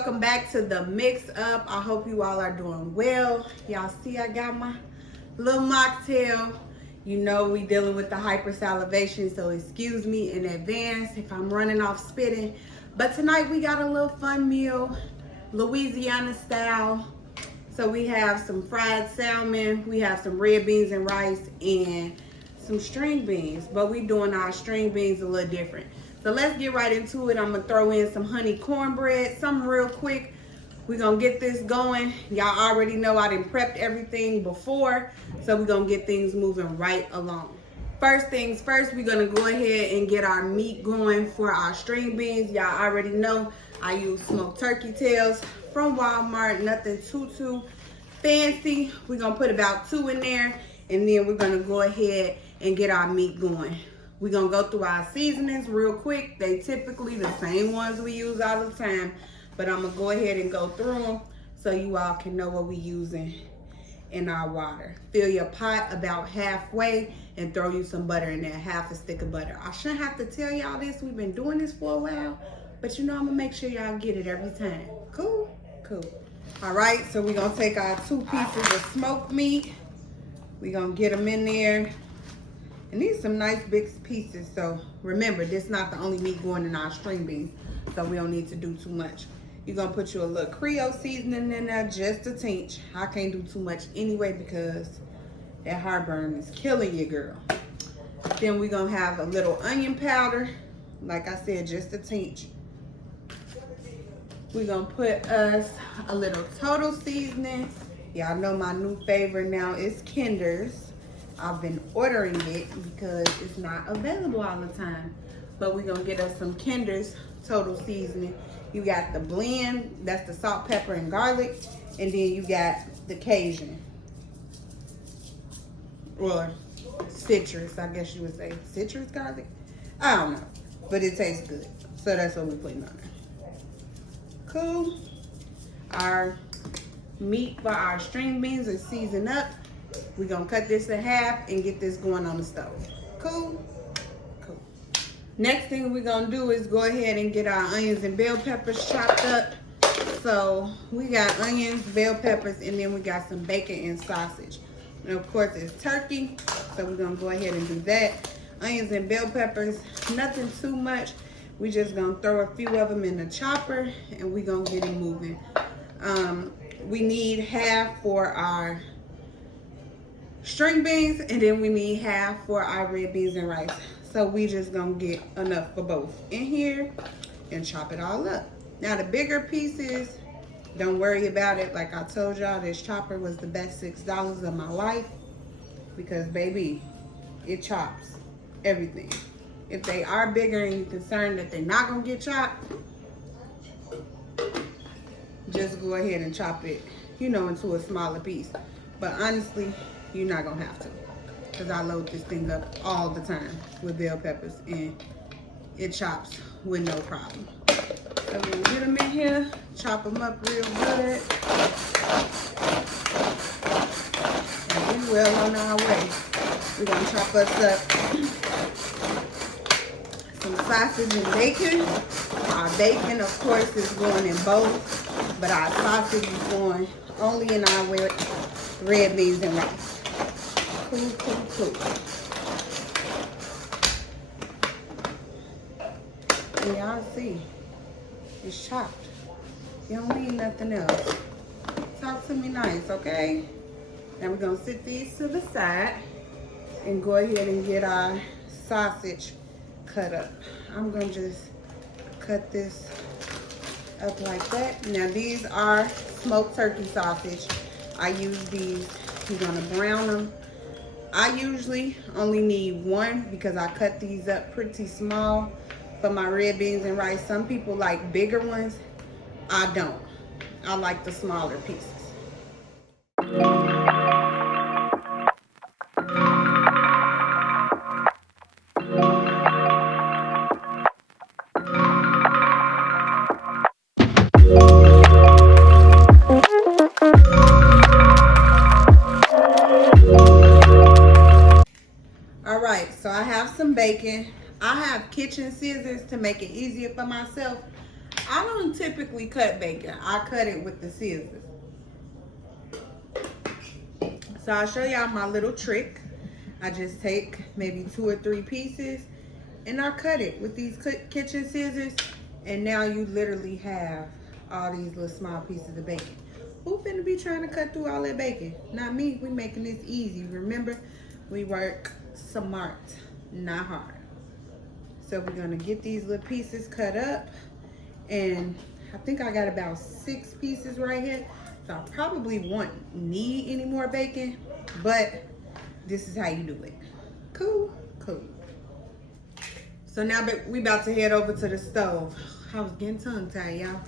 welcome back to the Mix Up. I hope you all are doing well. Y'all see I got my little mocktail. You know we dealing with the hypersalivation, so excuse me in advance if I'm running off spitting. But tonight we got a little fun meal, Louisiana style. So we have some fried salmon, we have some red beans and rice, and some string beans. But we doing our string beans a little different. So let's get right into it. I'm gonna throw in some honey cornbread, something real quick. We're gonna get this going. Y'all already know I done prepped everything before, so we're gonna get things moving right along. First things first, we're gonna go ahead and get our meat going for our string beans. Y'all already know I use smoked turkey tails from Walmart, nothing too fancy. We're gonna put about 2 in there, and then we're gonna go ahead and get our meat going. We're gonna go through our seasonings real quick. They typically the same ones we use all the time, but I'm gonna go ahead and go through them so you all can know what we're using in our water. Fill your pot about halfway and throw you some butter in there, half a stick of butter. I shouldn't have to tell y'all this, we've been doing this for a while, but you know I'm gonna make sure y'all get it every time. Cool? Cool. All right, so we're gonna take our 2 pieces of smoked meat. We're gonna get them in there. And these are some nice big pieces, so remember, this is not the only meat going in our string beans, so we don't need to do too much. You're gonna put you a little Creole seasoning in there, just a tinge. I can't do too much anyway because that heartburn is killing you, girl. Then we're gonna have a little onion powder, like I said, just a tinge. We're gonna put us a little total seasoning. Y'all know my new favorite now is Kinder's. I've been ordering it because it's not available all the time. But we're gonna get us some Kinder's total seasoning. You got the blend, that's the salt, pepper, and garlic. And then you got the Cajun. Or citrus, I guess you would say. Citrus garlic? I don't know. But it tastes good. So that's what we're putting on there. Cool. Our meat for our string beans is seasoned up. We're gonna cut this in half and get this going on the stove. Cool? Cool. Next thing we're gonna do is go ahead and get our onions and bell peppers chopped up. So we got onions, bell peppers, and then we got some bacon and sausage. And of course it's turkey, so we're gonna go ahead and do that. Onions and bell peppers, nothing too much. We just gonna throw a few of them in the chopper and we gonna get it moving. We need half for our string beans, and then we need half for our red beans and rice. So we just gonna get enough for both in here and chop it all up. Now the bigger pieces, don't worry about it. Like I told y'all, this chopper was the best $6 of my life because baby, it chops everything. If they are bigger and you're concerned that they're not gonna get chopped, just go ahead and chop it, you know, into a smaller piece. But honestly, you're not gonna have to, because I load this thing up all the time with bell peppers and it chops with no problem. So we're gonna get them in here, chop them up real good, and we well on our way. We're gonna chop us up some sausage and bacon. Our bacon, of course, is going in both, but our sausage is going only in our red beans and rice. Cool, cool, cool. And y'all see, it's chopped. You don't need nothing else. Talk to me nice, okay? Now we're gonna sit these to the side and go ahead and get our sausage cut up. I'm gonna just cut this up like that. Now these are smoked turkey sausage. I use these. You're gonna brown them. I usually only need 1 because I cut these up pretty small for my red beans and rice. Some people like bigger ones. I don't. I like the smaller pieces. So I have some bacon. I have kitchen scissors to make it easier for myself. I don't typically cut bacon. I cut it with the scissors. So I'll show y'all my little trick. I just take maybe 2 or 3 pieces and I cut it with these kitchen scissors. And now you literally have all these little small pieces of bacon. Who finna be trying to cut through all that bacon? Not me. We making this easy. Remember, we work smart, not hard. So we're gonna get these little pieces cut up. And I think I got about 6 pieces right here. So I probably won't need any more bacon, but this is how you do it. Cool, cool. So now we about to head over to the stove. I was getting tongue tied, y'all.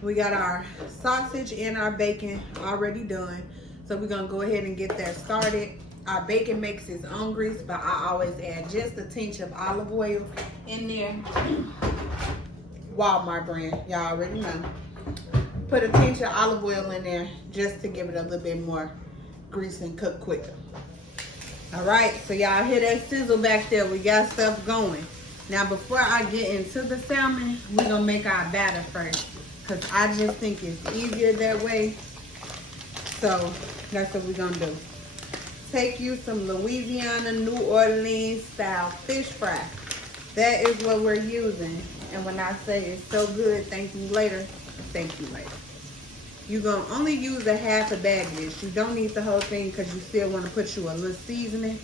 We got our sausage and our bacon already done. So we're gonna go ahead and get that started. Our bacon makes its own grease, but I always add just a tinge of olive oil in there. Walmart brand, y'all already know. Put a tinge of olive oil in there just to give it a little bit more grease and cook quicker. All right, so y'all hear that sizzle back there? We got stuff going. Now before I get into the salmon, we're gonna make our batter first, because I just think it's easier that way. So that's what we're gonna do. Take you some Louisiana, New Orleans style fish fry. That is what we're using. And when I say it's so good, thank you later, thank you later. You're gonna only use a half a bag of this. You don't need the whole thing because you still wanna put you a little seasoning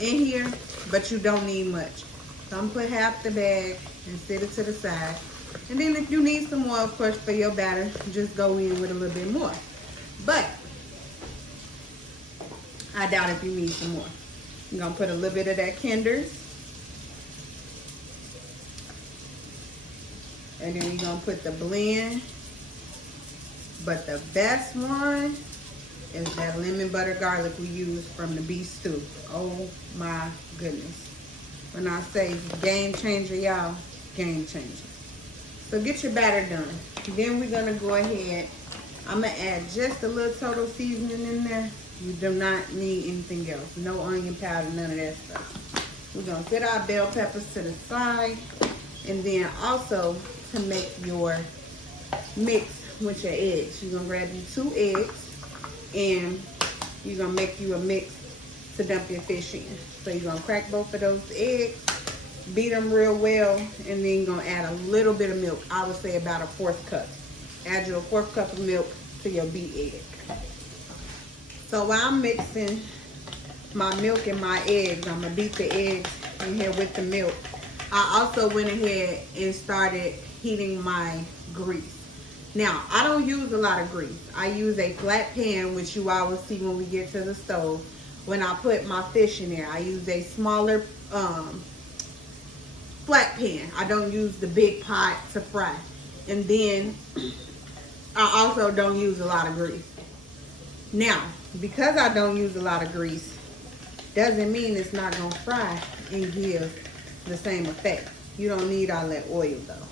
in here, but you don't need much. So I'm gonna put half the bag and set it to the side. And then if you need some more, of course, for your batter, just go in with a little bit more. But I doubt if you need some more. I'm gonna put a little bit of that Kinder's. And then we're gonna put the blend. But the best one is that lemon butter garlic we use from the beef stew. Oh my goodness. When I say game changer, y'all, game changer. So get your batter done. Then we're gonna go ahead. I'm gonna add just a little total seasoning in there. You do not need anything else. No onion powder, none of that stuff. We're gonna set our bell peppers to the side. And then also to make your mix with your eggs. You're gonna grab you 2 eggs and you're gonna make you a mix to dump your fish in. So you're gonna crack both of those eggs, beat them real well, and then you're gonna add a little bit of milk. I would say about a 1/4 cup. Add your 1/4 cup of milk to your beat egg. So while I'm mixing my milk and my eggs, I'm gonna beat the eggs in here with the milk. I also went ahead and started heating my grease. Now, I don't use a lot of grease. I use a flat pan, which you all will see when we get to the stove. When I put my fish in there, I use a smaller flat pan. I don't use the big pot to fry. And then I also don't use a lot of grease. Now, because I don't use a lot of grease, doesn't mean it's not gonna fry and give the same effect. You don't need all that oil though.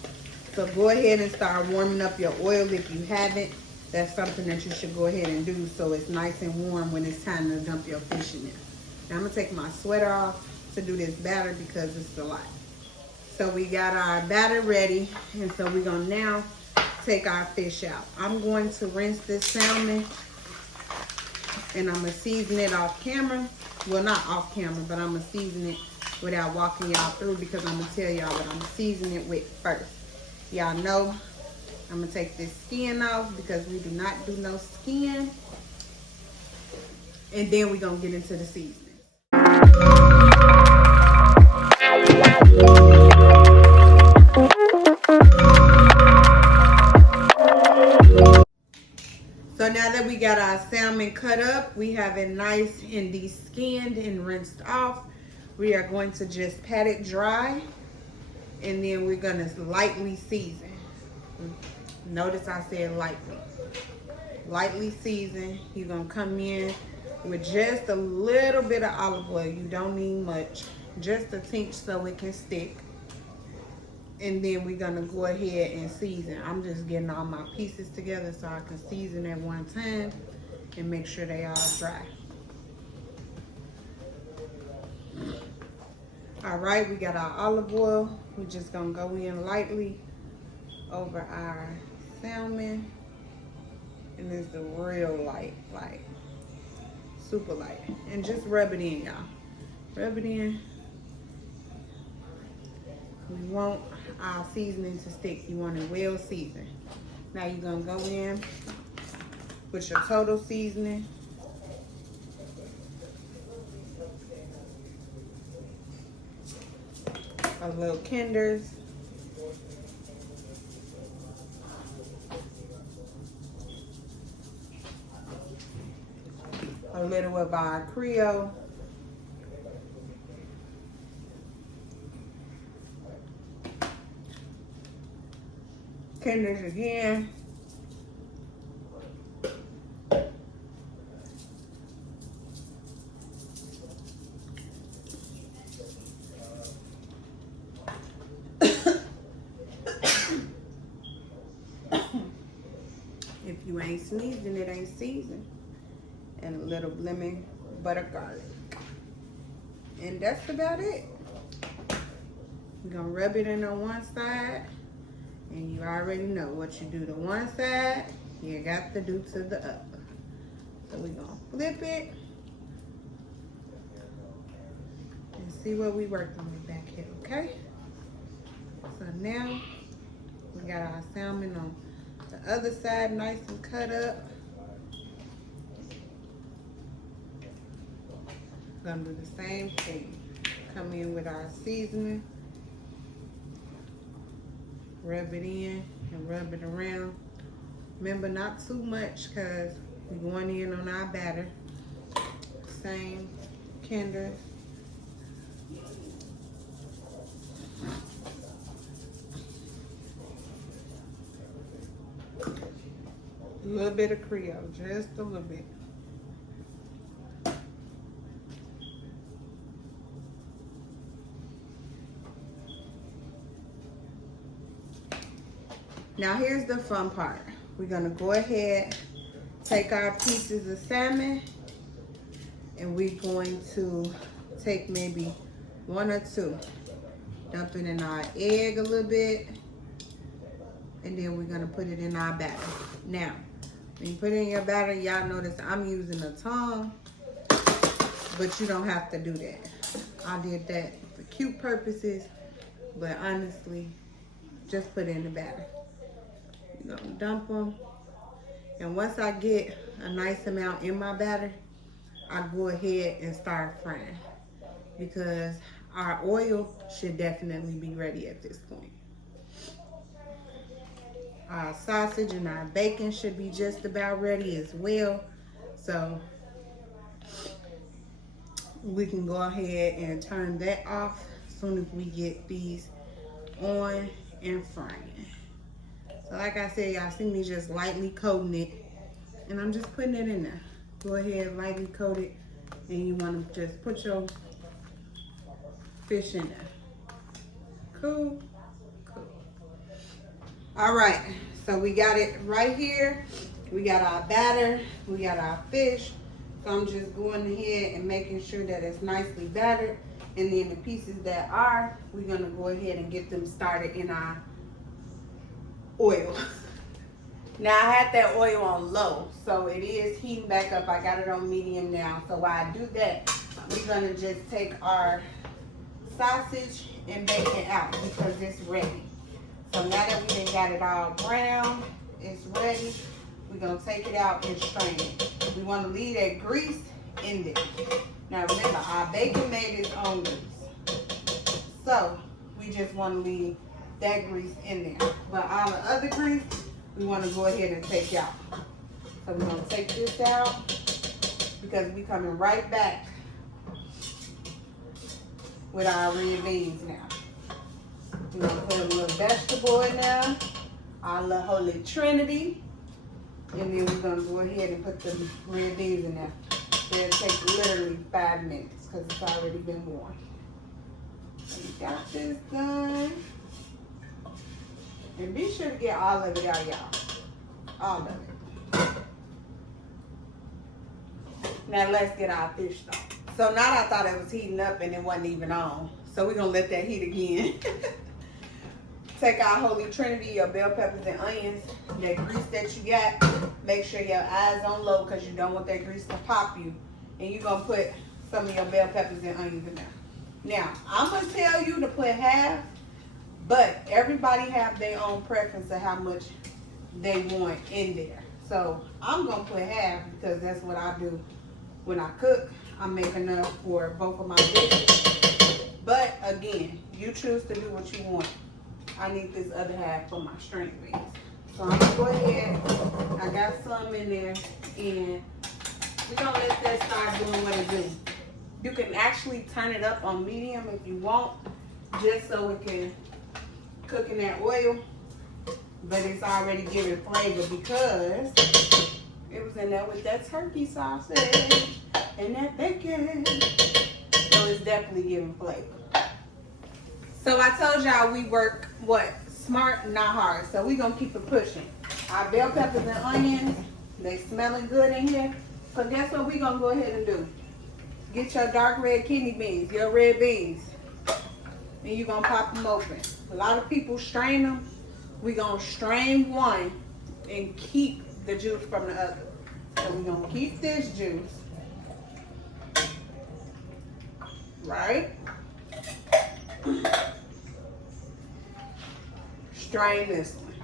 So go ahead and start warming up your oil if you haven't. That's something that you should go ahead and do so it's nice and warm when it's time to dump your fish in there. Now I'm gonna take my sweater off to do this batter because it's a lot. So we got our batter ready, and so we're gonna now take our fish out. I'm going to rinse this salmon and I'm gonna season it off camera. Well, not off camera, but I'm gonna season it without walking y'all through because I'm gonna tell y'all what I'm seasoning it with first. Y'all know I'm gonna take this skin off because we do not do no skin. And then we're gonna get into the seasoning. So now that we got our salmon cut up, we have it nice and de-skinned and rinsed off. We are going to just pat it dry, and then we're gonna lightly season. Notice I said lightly. Lightly season. You're gonna come in with just a little bit of olive oil. You don't need much, just a tinge so it can stick. And then we're gonna go ahead and season. I'm just getting all my pieces together so I can season at one time and make sure they all dry. All right, we got our olive oil. We're just gonna go in lightly over our salmon. And it's the real light, like super light. And just rub it in, y'all. Rub it in. We want our seasoning to stick. You want it well seasoned. Now you're gonna go in with your total seasoning. A little Kinders. A little of our Creole. Kinders again. If you ain't sneezing, it ain't seasoned. And a little lemon butter garlic. And that's about it. We're gonna rub it in on one side. And you already know what you do to one side, you got to do to the other. So we're gonna flip it. And see what we working with back here, okay? So now, we got our salmon on the other side, nice and cut up. Gonna do the same thing. Come in with our seasoning. Rub it in and rub it around. Remember, not too much because we're going in on our batter. Same Kinders. A little bit of Creole, just a little bit. Now here's the fun part. We're gonna go ahead, take our pieces of salmon, and we're going to take maybe one or two. Dump it in our egg a little bit, and then we're gonna put it in our batter. Now, when you put it in your batter, y'all notice I'm using a tongue, but you don't have to do that. I did that for cute purposes, but honestly, just put it in the batter. You're gonna dump them, and once I get a nice amount in my batter, I go ahead and start frying because our oil should definitely be ready at this point. Our sausage and our bacon should be just about ready as well, so we can go ahead and turn that off as soon as we get these on and frying. So like I said, y'all see me just lightly coating it, and I'm just putting it in there. Go ahead, lightly coat it, and you want to just put your fish in there. Cool, cool. All right, so we got it right here. We got our batter, we got our fish. So I'm just going ahead and making sure that it's nicely battered, and then the pieces that are, we're gonna go ahead and get them started in our oil. Now I had that oil on low, so it is heating back up. I got it on medium now. So while I do that, we're gonna just take our sausage and bacon out because it's ready. So now that we done got it all brown, it's ready. We're gonna take it out and strain it. We wanna leave that grease in there. Now remember, our bacon made its own grease. So we just wanna leave that grease in there. But all the other grease, we want to go ahead and take out. So we're going to take this out because we're coming right back with our red beans now. We're going to put a little vegetable in there, our little Holy Trinity, and then we're going to go ahead and put the red beans in there. It'll take literally 5 minutes because it's already been warmed. So we got this done. And be sure to get all of it out, y'all. All of it. Now let's get our fish started. So now I thought it was heating up and it wasn't even on. So we're going to let that heat again. take our Holy Trinity, your bell peppers and onions, that grease that you got, make sure your eyes on low because you don't want that grease to pop you. And you're going to put some of your bell peppers and onions in there. Now, I'm going to tell you to put half, but everybody have their own preference of how much they want in there. So I'm going to put half because that's what I do when I cook. I make enough for both of my dishes. But again, you choose to do what you want. I need this other half for my string beans. So I'm gonna go ahead. I got some in there, and we're gonna let that start doing what it do. You can actually turn it up on medium if you want, just so it can cook in that oil. But it's already giving flavor because it was in there with that turkey sausage and that bacon. So it's definitely giving flavor. So I told y'all we work, what? Smart, not hard. So we gonna keep it pushing. Our bell peppers and onions, they smelling good in here. So guess what we gonna go ahead and do? Get your dark red kidney beans, your red beans. And you gonna pop them open. A lot of people strain them. We gonna strain one and keep the juice from the other. So we gonna keep this juice. Right? Strain this one.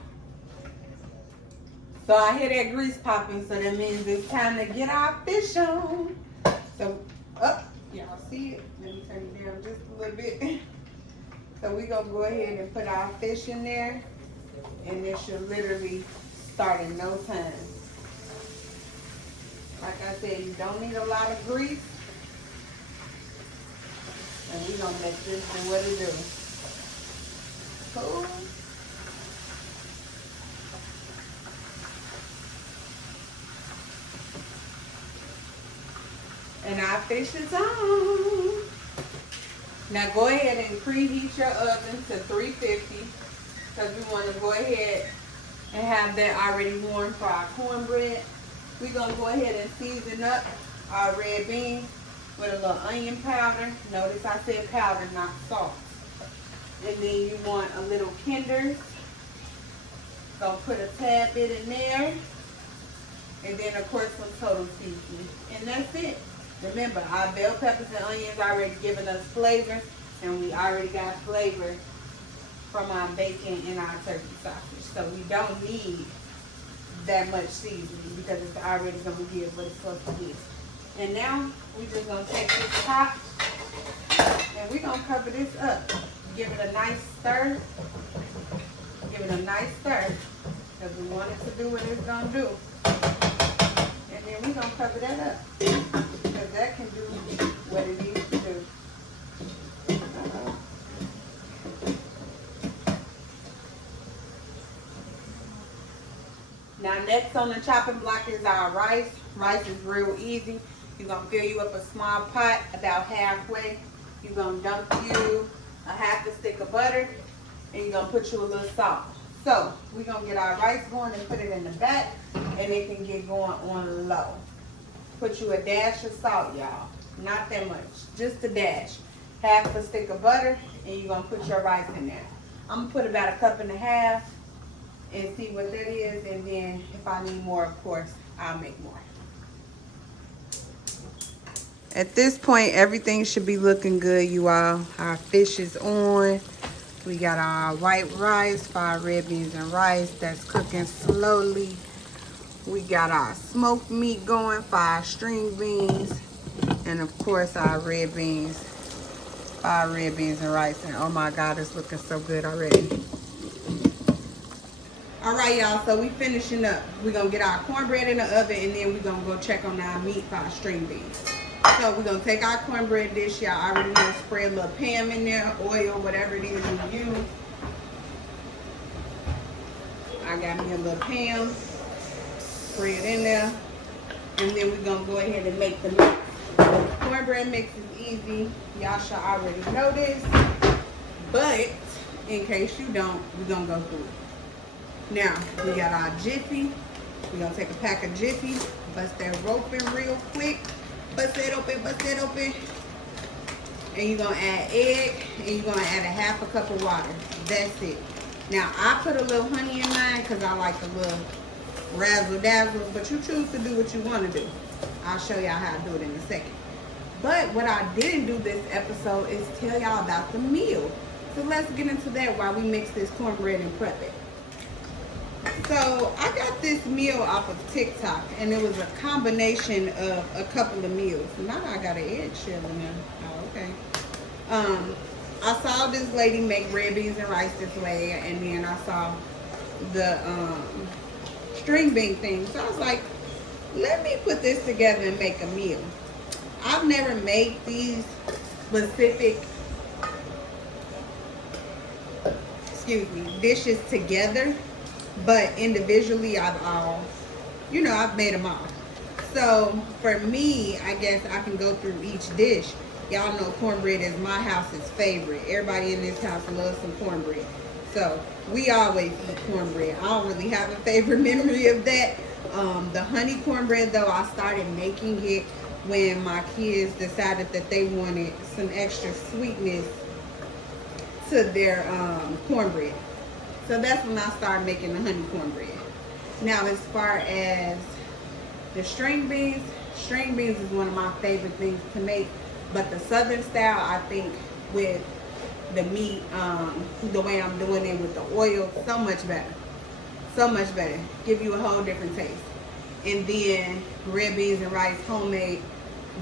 So I hear that grease popping, so that means it's time to get our fish on. So, y'all see it? Let me turn it down just a little bit. So we gonna go ahead and put our fish in there, and it should literally start in no time. Like I said, you don't need a lot of grease. And we gonna make this do what it do. Cool. And our fish is on. Now go ahead and preheat your oven to 350 because we want to go ahead and have that already warm for our cornbread. We're gonna go ahead and season up our red beans with a little onion powder. Notice I said powder, not salt. And then you want a little Kinder. Gonna put a tad bit in there. And then of course some total seasoning. And that's it. Remember, our bell peppers and onions already giving us flavor. And we already got flavor from our bacon and our turkey sausage. So we don't need that much seasoning because it's already gonna give what it's supposed to give. And now we're just gonna take this top and we're gonna cover this up. Give it a nice stir. Give it a nice stir because we want it to do what it's gonna do. And then we're gonna cover that up because that can do what it needs to do. Now next on the chopping block is our rice. Rice is real easy. You're going to fill you up a small pot about halfway. You're going to dump you a half a stick of butter. And you're going to put you a little salt. So we're going to get our rice going and put it in the back. And it can get going on low. Put you a dash of salt, y'all. Not that much. Just a dash. Half a stick of butter. And you're going to put your rice in there. I'm going to put about 1.5 cups. And see what that is. And then if I need more, of course, I'll make more. At this point, everything should be looking good, you all. Our fish is on. We got our white rice for our red beans and rice that's cooking slowly. We got our smoked meat going for our string beans. And of course, our red beans for our red beans and rice. And oh my God, it's looking so good already. All right, y'all, so we finishing up. We're going to get our cornbread in the oven, and then we're going to go check on our meat for our string beans. So we're going to take our cornbread dish. Y'all already know, spray a little Pam in there, oil, whatever it is you use. I got me a little Pam. Spray it in there. And then we're going to go ahead and make the mix. Cornbread mix is easy. Y'all should already know this. But in case you don't, we're going to go through it. Now, we got our Jiffy. We're going to take a pack of Jiffy. Bust that rope in real quick. Bust it open, bust it open. And you're going to add egg. And you're going to add a 1/2 cup of water. That's it. Now, I put a little honey in mine because I like a little razzle dazzle, but you choose to do what you want to do. I'll show y'all how to do it in a second. But what I didn't do this episode is tell y'all about the meal. So let's get into that while we mix this cornbread and prep it. So I got this meal off of TikTok, and it was a combination of a couple of meals. Now I got an eggshell in there. Oh, okay. I saw this lady make red beans and rice this way, and then I saw the string bean thing. So I was like, let me put this together and make a meal. I've never made these specific, dishes together, but individually I've made them all. So for me, I guess I can go through each dish. Y'all know cornbread is my house's favorite. Everybody in this house loves some cornbread. So we always eat cornbread. I don't really have a favorite memory of that. The honey cornbread though, I started making it when my kids decided that they wanted some extra sweetness to their cornbread. So that's when I started making the honey cornbread. Now as far as the string beans is one of my favorite things to make. But the southern style, I think with the meat, the way I'm doing it with the oil, so much better. So much better. Give you a whole different taste. And then red beans and rice, homemade.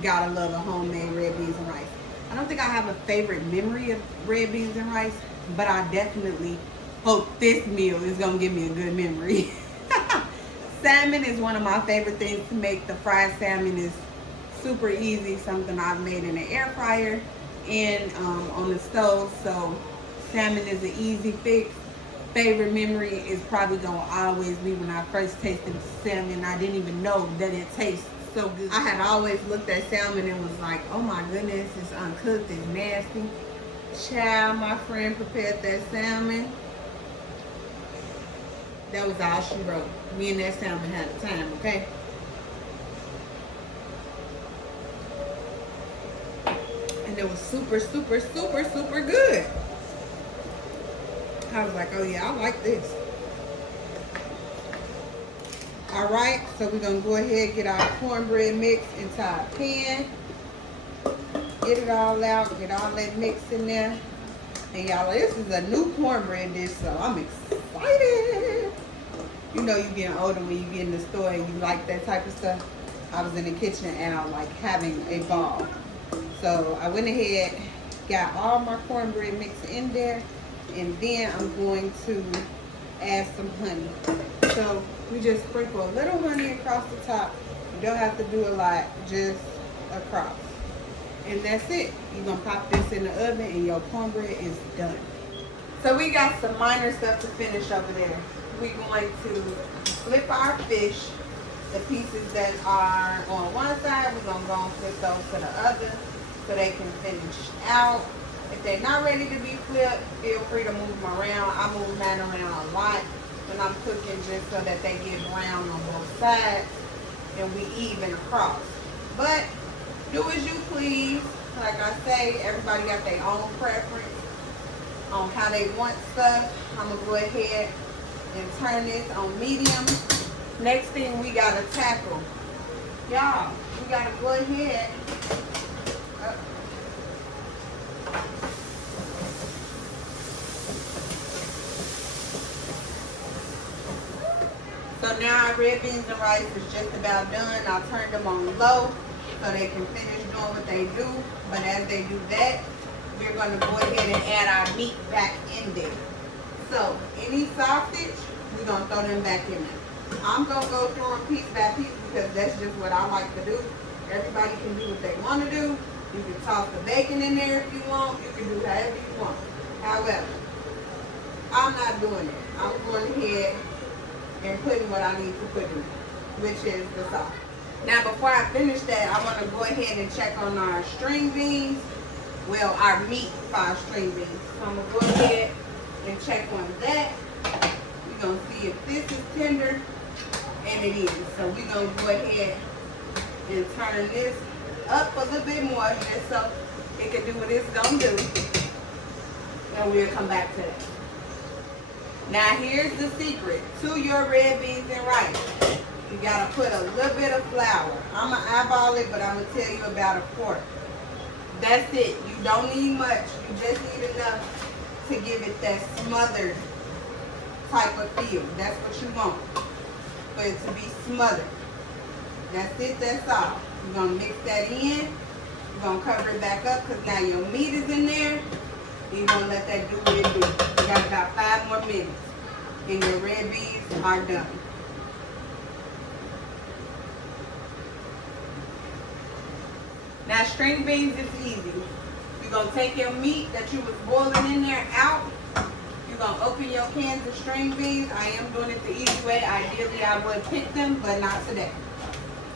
Gotta love a homemade red beans and rice. I don't think I have a favorite memory of red beans and rice, but I definitely hope this meal is gonna give me a good memory. Salmon is one of my favorite things to make. The fried salmon is super easy, something I've made in the air fryer and on the stove. So salmon is an easy fix. Favorite memory is probably gonna always be when I first tasted salmon. I didn't even know that it tastes so good. I had always looked at salmon and was like, oh my goodness, it's uncooked, it's nasty. Child, my friend prepared that salmon. That was all she wrote. Me and that salmon had a time, okay? And it was super, super, super, super good. I was like, oh yeah, I like this. All right, so we're gonna go ahead and get our cornbread mix into our pan. Get it all out, get all that mix in there. And y'all, this is a new cornbread dish, so I'm excited. You know you getting older when you get in the store and you like that type of stuff. I was in the kitchen and I like having a ball. So I went ahead, got all my cornbread mix in there, and then I'm going to add some honey. So we just sprinkle a little honey across the top. You don't have to do a lot, just across. And that's it. You're gonna pop this in the oven and your cornbread is done. So we got some minor stuff to finish over there. We're going to flip our fish. The pieces that are on one side, we're gonna go and flip those to the other so they can finish out. If they're not ready to be flipped, feel free to move them around. I move mine around a lot when I'm cooking just so that they get brown on both sides and we even across. But do as you please. Like I say, everybody got their own preference on how they want stuff. I'm gonna go ahead and turn this on medium. Next thing we gotta tackle, y'all, we gotta go ahead. So now our red beans and rice is just about done. I turned them on low so they can finish doing what they do. But as they do that, we're gonna go ahead and add our meat back in there. So any sausage, we're gonna throw them back in there. I'm gonna go through them piece by piece because that's just what I like to do. Everybody can do what they want to do. You can toss the bacon in there if you want. You can do however you want. However, I'm not doing it. I'm going ahead and putting what I need to put in, which is the sauce. Now, before I finish that, I want to go ahead and check on our string beans. Well, our meat for our string beans. So I'm going to go ahead and check on that. We're going to see if this is tender, and it is. So we're going to go ahead and turn this up a little bit more just so it can do what it's going to do. And we'll come back to that. Now here's the secret to your red beans and rice. You gotta put a little bit of flour. I'm gonna eyeball it, but I'm gonna tell you about a quart. That's it. You don't need much. You just need enough to give it that smothered type of feel. That's what you want. For it to be smothered. That's it, that's all. You're gonna mix that in. You're gonna cover it back up because now your meat is in there. And you're gonna let that do what it do. You got about 5 more minutes. And your red beans are done. Now string beans is easy. You're going to take your meat that you was boiling in there out. You're going to open your cans of string beans. I am doing it the easy way. Ideally I would pick them, but not today.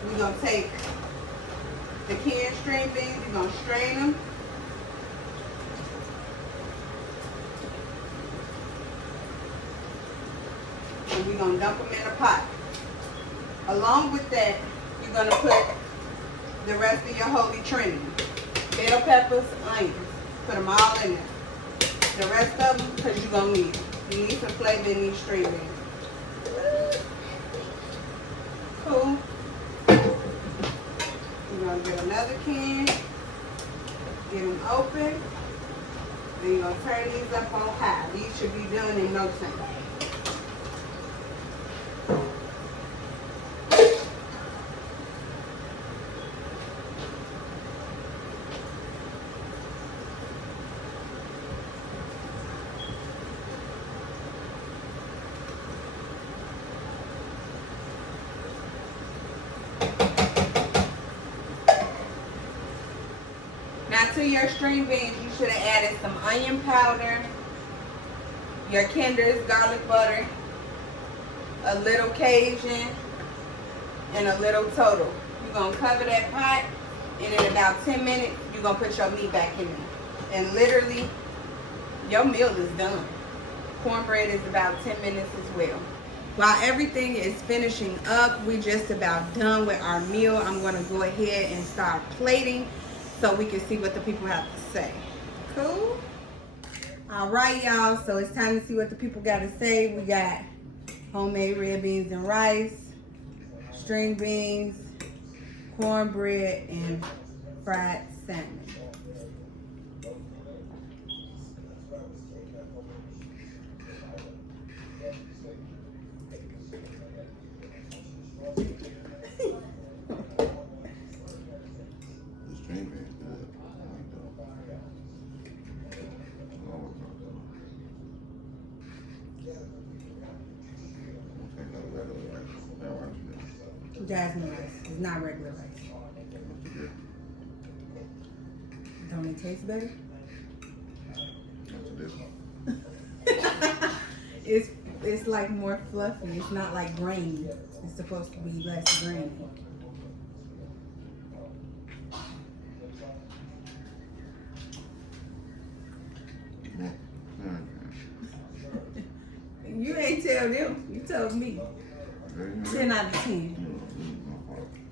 We're going to take the canned string beans. You're going to strain them. And we're going to dump them in a pot. Along with that, you're going to put the rest of your holy trinity. Bell peppers, onions. Put them all in there. The rest of them, because you're going to need them. You need some flavor in these string beans. Cool. You're going to get another can. Get them open. Then you're going to turn these up on high. These should be done in no time. Now to your string beans, you should have added some onion powder, your Kinder's garlic butter, a little Cajun, and a little Total. You're going to cover that pot, and in about 10 minutes, you're going to put your meat back in there. And literally, your meal is done. Cornbread is about 10 minutes as well. While everything is finishing up, we just about done with our meal. I'm going to go ahead and start plating so we can see what the people have to say. Cool? All right, y'all. So it's time to see what the people got to say. We got homemade red beans and rice, string beans, cornbread, and fried salmon. Jasmine rice. It's not regular rice. Don't it taste better? It's like more fluffy. It's not like grainy. It's supposed to be less grainy. You ain't tell them. You told me. 10 out of 10.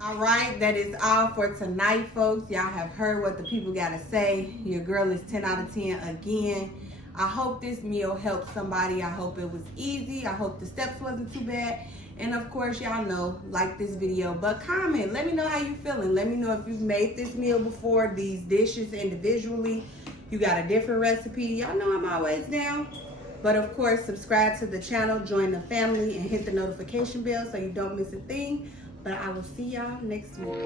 All right, that is all for tonight, folks. Y'all have heard what the people got to say. Your girl is 10 out of 10 again. I hope this meal helped somebody. I hope it was easy. I hope the steps wasn't too bad. And of course, y'all know, like this video, but comment. Let me know how you feeling. Let me know if you've made this meal before, these dishes individually. You got a different recipe. Y'all know I'm always down. But of course, subscribe to the channel, join the family, and hit the notification bell so you don't miss a thing. But I will see y'all next week.